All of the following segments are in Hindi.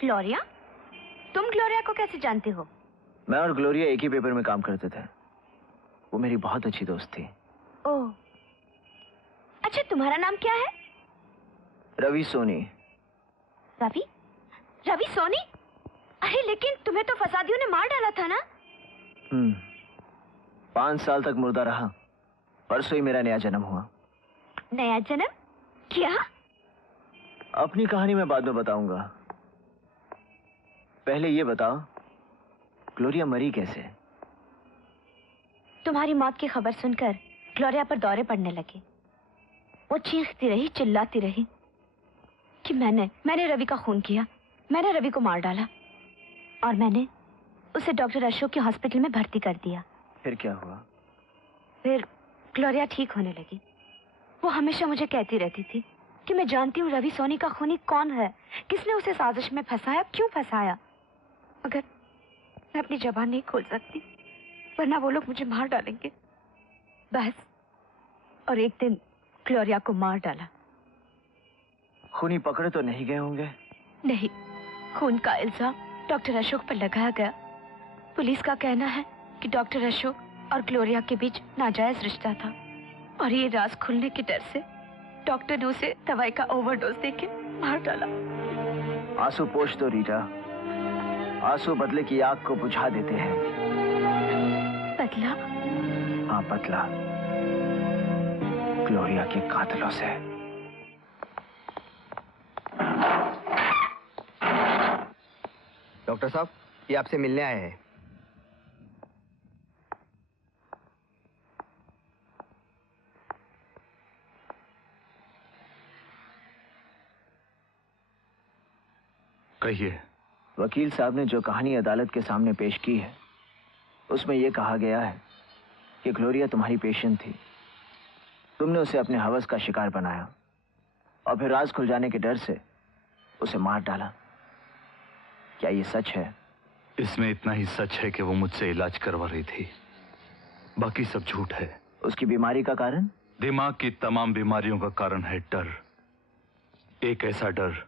ग्लोरिया? तुम ग्लोरिया को कैसे जानते हो? मैं और ग्लोरिया एक ही पेपर में काम करते थे। वो मेरी बहुत अच्छी दोस्त थी। ओह, अच्छा तुम्हारा नाम क्या है? रवि सोनी। रवि? रवि सोनी? अरे लेकिन तुम्हें तो फसादियों ने मार डाला था ना? 5 साल तक मुर्दा रहा। परसों ही मेरा नया जन्म हुआ। नया जन्म? क्या? अपनी कहानी मैं बाद में बताऊंगा। पहले ये बताओ, ग्लोरिया मरी कैसे? तुम्हारी मौत की खबर सुनकर ग्लोरिया पर दौरे पड़ने लगे। वो चीखती रही, चिल्लाती रही कि मैंने रवि का खून किया, मैंने रवि को मार डाला और मैंने उसे डॉक्टर अशोक के हॉस्पिटल में भर्ती कर दिया। फिर क्या हुआ? फिर ग्लोरिया ठीक होने लगी। वो हमेशा मुझे कहती रहती थी कि मैं जानती हूँ रवि सोनी का खूनी कौन है, किसने उसे साजिश में फंसाया, क्यों फंसाया। मगर मैं अपनी जबान नहीं खोल सकती, वरना वो लोग मुझे मार डालेंगे। बस, और एक दिन ग्लोरिया को मार डाला। खूनी पकड़े तो नहीं गए होंगे? नहीं, खून का इल्जाम डॉक्टर अशोक पर लगाया गया। पुलिस का कहना है कि डॉक्टर अशोक और ग्लोरिया के बीच नाजायज रिश्ता था और ये राज खुलने के डर से डॉक्टर ने उसे दवाई का ओवरडोज देके मार डाला। आंसू पोंछ दो रीटा, आंसू बदले की आग को बुझा देते हैं। बदला? हाँ, बदला ग्लोरिया के कातिलों से। डॉक्टर साहब, ये आपसे मिलने आए हैं। कहिए। वकील साहब ने जो कहानी अदालत के सामने पेश की है, उसमें यह कहा गया है कि ग्लोरिया तुम्हारी पेशेंट थी। तुमने उसे अपने हवस का शिकार बनाया और फिर राज खुल जाने के डर से उसे मार डाला। क्या ये सच है? इसमें इतना ही सच है कि वो मुझसे इलाज करवा रही थी, बाकी सब झूठ है। उसकी बीमारी का कारण? दिमाग की तमाम बीमारियों का कारण है डर। एक ऐसा डर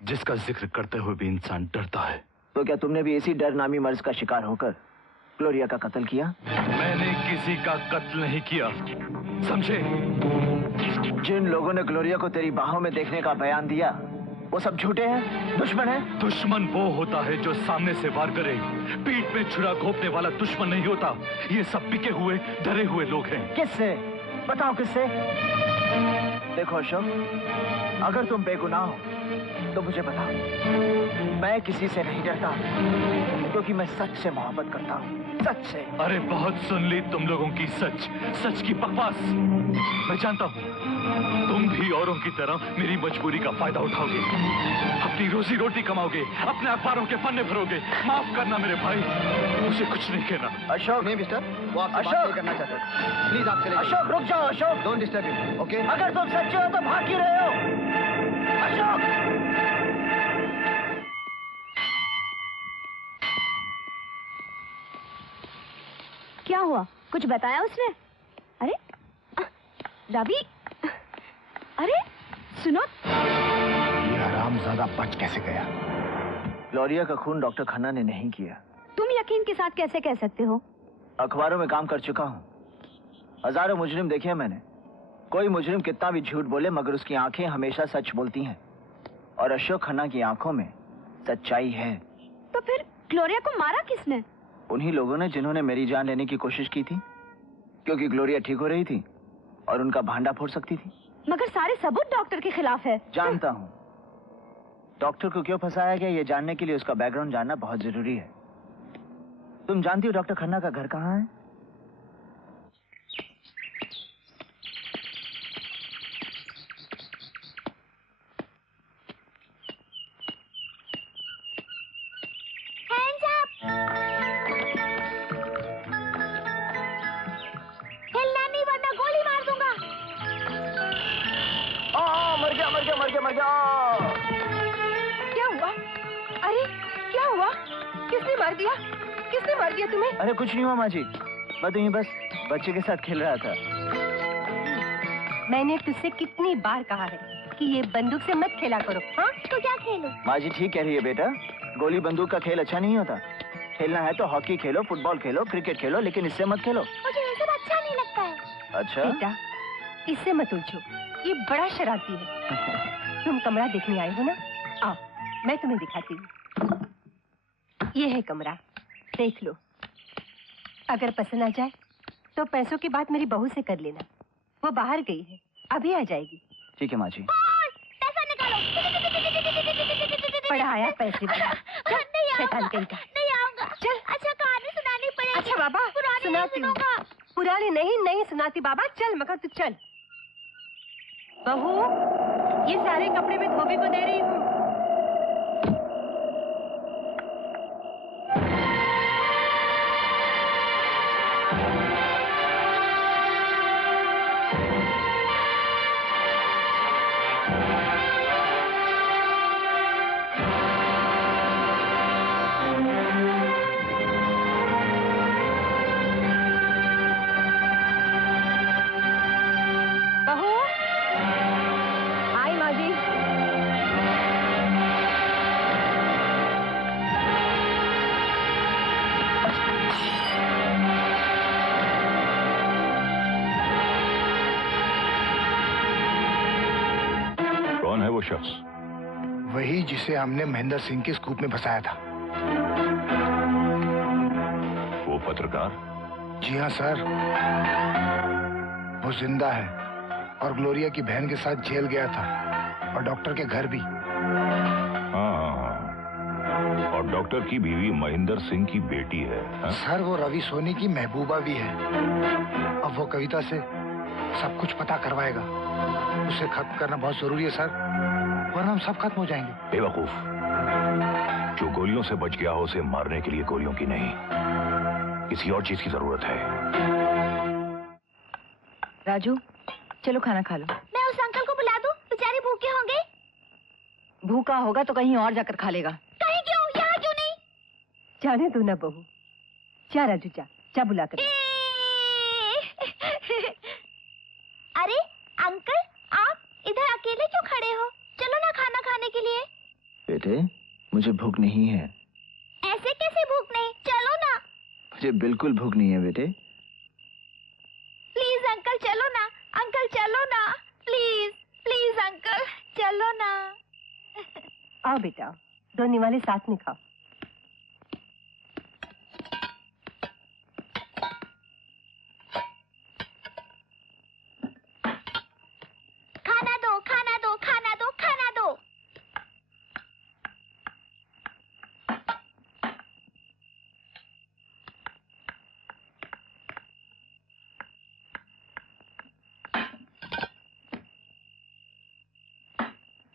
जिसका जिक्र करते हुए भी इंसान डरता है। तो क्या तुमने भी इसी डर नामी मर्ज का शिकार होकर ग्लोरिया का कत्ल किया? मैंने किसी का कत्ल नहीं किया, समझे? जिन लोगों ने ग्लोरिया को तेरी बाहों में देखने का बयान दिया, वो सब झूठे हैं, दुश्मन हैं? दुश्मन वो होता है जो सामने से वार करे, पीठ में छुरा घोंपने वाला दुश्मन नहीं होता। ये सब बिके हुए, डरे हुए लोग हैं। किससे? बताओ किससे? देखो अशोक, अगर तुम बेगुनाह हो तो मुझे बताओ। मैं किसी से नहीं डरता, क्योंकि मैं सच से मोहब्बत करता हूँ, सच से। अरे बहुत सुन ली तुम लोगों की सच की बकवास। मैं जानता हूँ तुम भी औरों की तरह मेरी मजबूरी का फायदा उठाओगे, अपनी रोजी रोटी कमाओगे, अपने अखबारों के पन्ने भरोगे। माफ करना मेरे भाई, मुझे कुछ नहीं कहना। अशोक। नहीं मिस्टर, वो आपसे बात नहीं करना चाहते। प्लीज आप चले जाइए। अशोक रुक जाओ। Ashok, don't disturb him, okay? अगर तुम सच्चे हो तो भाग क्यों रहे हो? अशोक! क्या हुआ? कुछ बताया उसने? अरे रवि, अरे सुनो। ये हरामजादा बच कैसे गया? ग्लोरिया का खून डॉक्टर खन्ना ने नहीं किया। तुम यकीन के साथ कैसे कह सकते हो? अखबारों में काम कर चुका हूँ, हजारों मुजरिम देखे हैं मैंने। कोई मुजरिम कितना भी झूठ बोले मगर उसकी आंखें हमेशा सच बोलती हैं, और अशोक खन्ना की आंखों में सच्चाई है। तो फिर ग्लोरिया को मारा किसने? उन्हीं लोगों ने जिन्होंने मेरी जान लेने की कोशिश की थी, क्योंकि ग्लोरिया ठीक हो रही थी और उनका भांडा फोड़ सकती थी। मगर सारे सबूत डॉक्टर के खिलाफ है। जानता हूँ। डॉक्टर को क्यों फंसाया गया ये जानने के लिए उसका बैकग्राउंड जानना बहुत जरूरी है। तुम जानती हो डॉक्टर खन्ना का घर कहाँ है? मर गया। क्या हुआ? अरे क्या हुआ? किसने मार दिया? किसने मार दिया तुम्हें? अरे कुछ नहीं हुआ माँ जी, मैं तो यूं बस बच्चे के साथ खेल रहा था। मैंने तुझसे कितनी बार कहा है बाकी ये बंदूक से मत खेला करो। हाँ तो क्या खेलो? माँ जी ठीक कह रही है बेटा, गोली बंदूक का खेल अच्छा नहीं होता। खेलना है तो हॉकी खेलो, फुटबॉल खेलो, क्रिकेट खेलो, लेकिन इससे मत खेलो। मुझे ये सब अच्छा नहीं लगता है। अच्छा बेटा इससे मत उलझो, ये बड़ा शरारती है। तुम कमरा देखने आए हो ना, आओ मैं तुम्हें दिखाती हूँ। ये है कमरा, देख लो। अगर पसंद आ जाए तो पैसों की बात मेरी बहू से कर लेना, वो बाहर गई है, अभी आ जाएगी। ठीक है माँ जी। पैसा निकालो। पढ़ा आया पैसे वाला। चल शैतान कहीं का। नहीं आऊंगा। चल। अच्छा कहानी सुनानी पड़ेगी। अच्छा बाबा सुनाती हूँ। पुरानी नहीं सुनाती बाबा, चल मगर तू चल। बहू ये सारे कपड़े मैं धोबी को दे रही हूँ। बहू आई माँ जी। कौन है वो शख्स? वही जिसे हमने महेंद्र सिंह के स्कूप में फंसाया था। वो पत्रकार? जी हाँ सर, वो जिंदा है और ग्लोरिया की बहन के साथ जेल गया था और डॉक्टर के घर भी। हाँ, और डॉक्टर की बीवी महेंद्र सिंह की बेटी है। हाँ? सर वो रवि सोनी की महबूबा भी है। अब वो कविता से सब कुछ पता करवाएगा। उसे खत्म करना बहुत जरूरी है सर, वरना हम सब खत्म हो जाएंगे। बेवकूफ, जो गोलियों से बच गया हो उसे मारने के लिए गोलियों की नहीं, किसी और चीज की जरूरत है। राजू चलो खाना खा लो। मैं उस अंकल को बुला दूं? बेचारे भूखे होंगे। भूखा होगा तो कहीं और जाकर खा लेगा। कहीं क्यों, यहाँ क्यों नहीं? जाने दो ना बहू, जा राजू जा बुला कर। अरे अंकल आप इधर अकेले क्यों खड़े हो? चलो ना खाना खाने के लिए। बेटे मुझे भूख नहीं है। ऐसे कैसे भूख नहीं? चलो ना। मुझे बिल्कुल भूख नहीं है बेटे। प्लीज अंकल चलो ना। अंकल चलो ना, प्लीज प्लीज अंकल चलो ना। आओ बेटा, दो निवाले साथ में खाओ। खाना दो खाना दो खाना दो खाना दो।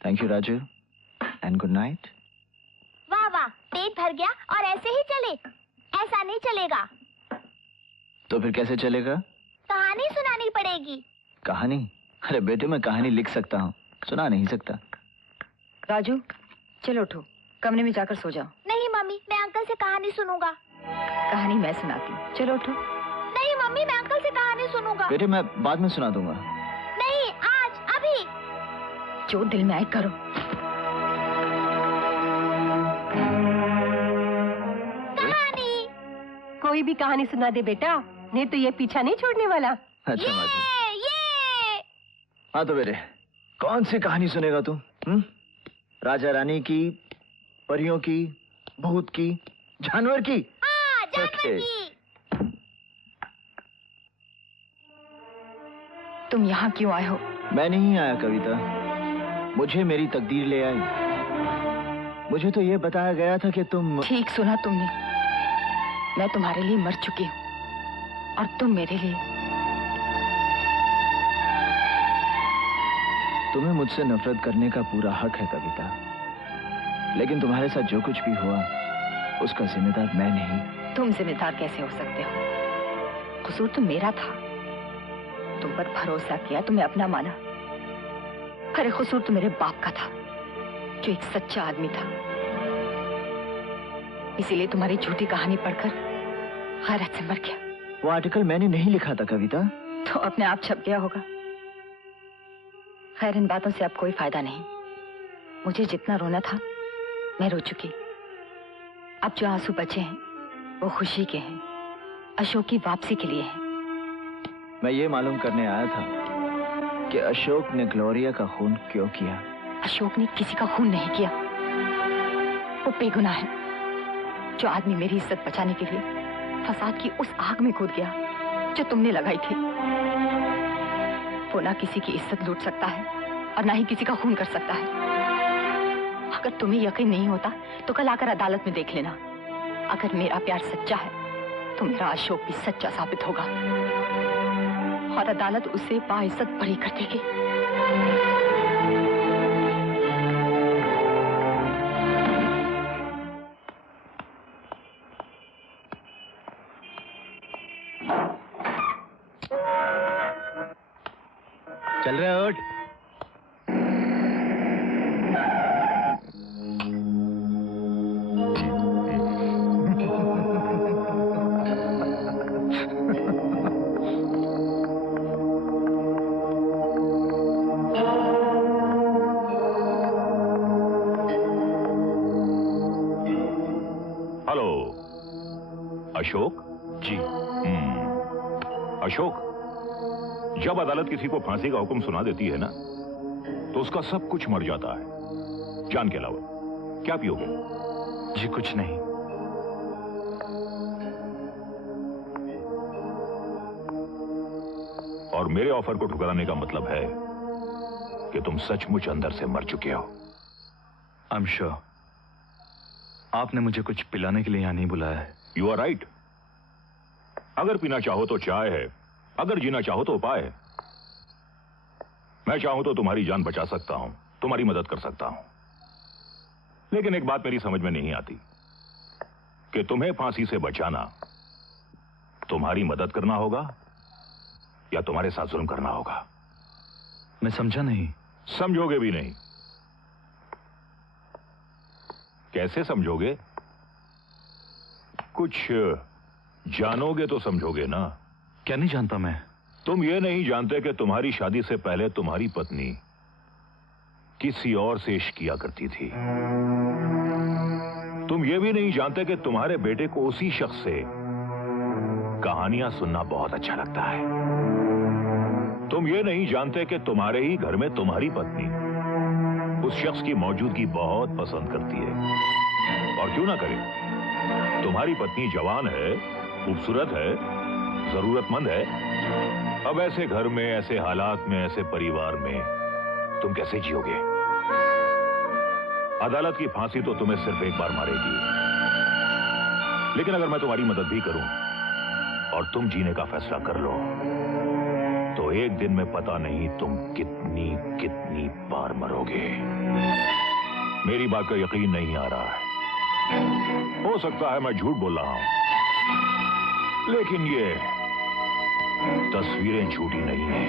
Thank you Raju and good night. वाह वाह, पेट भर गया और ऐसे ही चले? ऐसा नहीं चलेगा। तो फिर कैसे चलेगा? कहानी सुनानी पड़ेगी। कहानी? अरे बेटे मैं कहानी लिख सकता हूँ, सुना नहीं सकता। राजू चलो उठो, कमरे में जाकर सो जाओ। नहीं मम्मी, मैं अंकल से कहानी सुनूंगा। कहानी मैं सुनाती हूँ, चलो उठो। नहीं मम्मी, मैं अंकल से कहानी सुनूंगा। बेटे मैं बाद में सुना दूंगा। नहीं आज, अभी। जो दिल में आए करो। कहानी। कोई भी कहानी सुना दे बेटा, नहीं तो ये पीछा नहीं छोड़ने वाला। अच्छा माँ जी। ये हाँ तो बेटे कौन सी कहानी सुनेगा तू? राजा रानी की, परियों की, भूत की, जानवर की? हाँ, जानवर Okay. की। तुम यहाँ क्यों आए हो? मैं नहीं आया कविता, मुझे मेरी तकदीर ले आई। मुझे तो ये बताया गया था कि तुम... ठीक सुना तुमने, मैं तुम्हारे लिए मर चुकी हूँ और तुम मेरे लिए। तुम्हें मुझसे नफरत करने का पूरा हक है कविता, लेकिन तुम्हारे साथ जो कुछ भी हुआ उसका जिम्मेदार मैं नहीं। तुम जिम्मेदार कैसे हो सकते हो? कसूर तो मेरा था, तुम पर भरोसा किया, तुम्हें अपना माना। अरे कसूर तो मेरे बाप का था, जो एक सच्चा आदमी था। इसीलिए तुम्हारी झूठी कहानी पढ़कर गैरत से मर गया। वो आर्टिकल मैंने नहीं लिखा था कविता। तो अपने आप छप गया होगा। खैर, इन बातों से अब कोई फायदा नहीं। मुझे जितना रोना था मैं रो चुकी। अब जो आंसू बचे हैं वो खुशी के हैं, अशोक की वापसी के लिए हैं। मैं ये मालूम करने आया था कि अशोक ने ग्लोरिया का खून क्यों किया। अशोक ने किसी का खून नहीं किया। वो बेगुनाह है। जो आदमी मेरी इज्जत बचाने के लिए फसाद की उस आग में कूद गया जो तुमने लगाई थी, वो ना किसी की इज्जत लूट सकता है और ना ही किसी का खून कर सकता है। अगर तुम्हें यकीन नहीं होता तो कल आकर अदालत में देख लेना। अगर मेरा प्यार सच्चा है तो मेरा अशोक भी सच्चा साबित होगा और अदालत उसे बाइज्जत बरी कर देगी। चल रहे उठ। हेलो अशोक जी। अशोक, जब अदालत किसी को फांसी का हुक्म सुना देती है ना तो उसका सब कुछ मर जाता है, जान के अलावा। क्या पियोगे? जी कुछ नहीं। और मेरे ऑफर को ठुकराने का मतलब है कि तुम सचमुच अंदर से मर चुके हो। I am sure. आपने मुझे कुछ पिलाने के लिए यहां नहीं बुलाया है। You are right. अगर पीना चाहो तो चाय है, अगर जीना चाहो तो उपाय है। मैं चाहूं तो तुम्हारी जान बचा सकता हूं, तुम्हारी मदद कर सकता हूं। लेकिन एक बात मेरी समझ में नहीं आती कि तुम्हें फांसी से बचाना तुम्हारी मदद करना होगा या तुम्हारे साथ जुल्म करना होगा। मैं समझा नहीं। समझोगे भी नहीं। कैसे समझोगे? कुछ जानोगे तो समझोगे ना। क्या नहीं जानता मैं? तुम ये नहीं जानते कि तुम्हारी शादी से पहले तुम्हारी पत्नी किसी और से इश्क किया करती थी। तुम ये भी नहीं जानते कि तुम्हारे बेटे को उसी शख्स से कहानियां सुनना बहुत अच्छा लगता है। तुम ये नहीं जानते कि तुम्हारे ही घर में तुम्हारी पत्नी उस शख्स की मौजूदगी बहुत पसंद करती है। और क्यों ना करे? तुम्हारी पत्नी जवान है, खूबसूरत है, जरूरतमंद है। अब ऐसे घर में, ऐसे हालात में, ऐसे परिवार में तुम कैसे जियोगे? अदालत की फांसी तो तुम्हें सिर्फ एक बार मारेगी। लेकिन अगर मैं तुम्हारी मदद भी करूं और तुम जीने का फैसला कर लो तो एक दिन में पता नहीं तुम कितनी कितनी बार मरोगे। मेरी बात का यकीन नहीं आ रहा है। हो सकता है मैं झूठ बोल रहा हूं, लेकिन ये तस्वीरें झूठी नहीं हैं।